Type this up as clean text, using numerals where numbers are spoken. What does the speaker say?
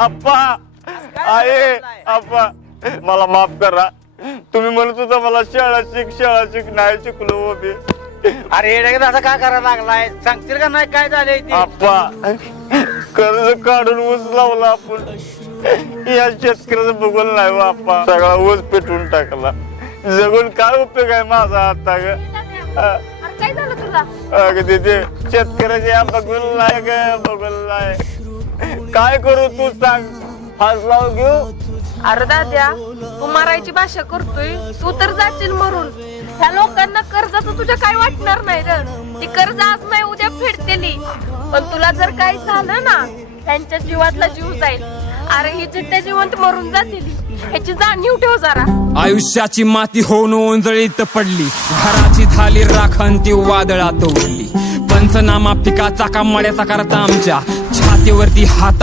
आप्पा आहे आप्पा मला माफ करा. तुम्ही म्हणत होता मला शाळा शिक नाही शिकलो हो मी. अरे येडे असं का करायला लागलाय सांगतील का नाही काय झालंय ते? आप्पा कर्ज काढून ऊस लावला आपण. या शेतकऱ्याचं बघून नाही हो आप्पा. सगळा ऊस पेटवून टाकला. जगून काय उपयोग आहे माझा आता ग? अरे काय झालं तुला? अगदी ते शेतकऱ्याचे बघून नाही ग बघून नाही. काय करू तू सांग? फास लावून घेऊ? अरे दाद्या तू मरायची भाषा करतोय. तू तर जाशील मरून. ह्या लोकांना कर्जाचं तुझ्या काय वाटणार नाही रे. ती कर्ज आज नाही उद्या फेडतेली. पण तुला जर काही झालं ना त्यांच्या जीवातला जीव जाईल. अरे ही जिथे जिवंत मरून जातील ह्याची जाणीव ठेव जरा. आयुष्याची माती होऊन ओंजळीत पडली. घराची झाली राखण ती वादळात उडली. पंचनामा पिकाचा का मड्याचा करता आमच्या छातीवरती हाता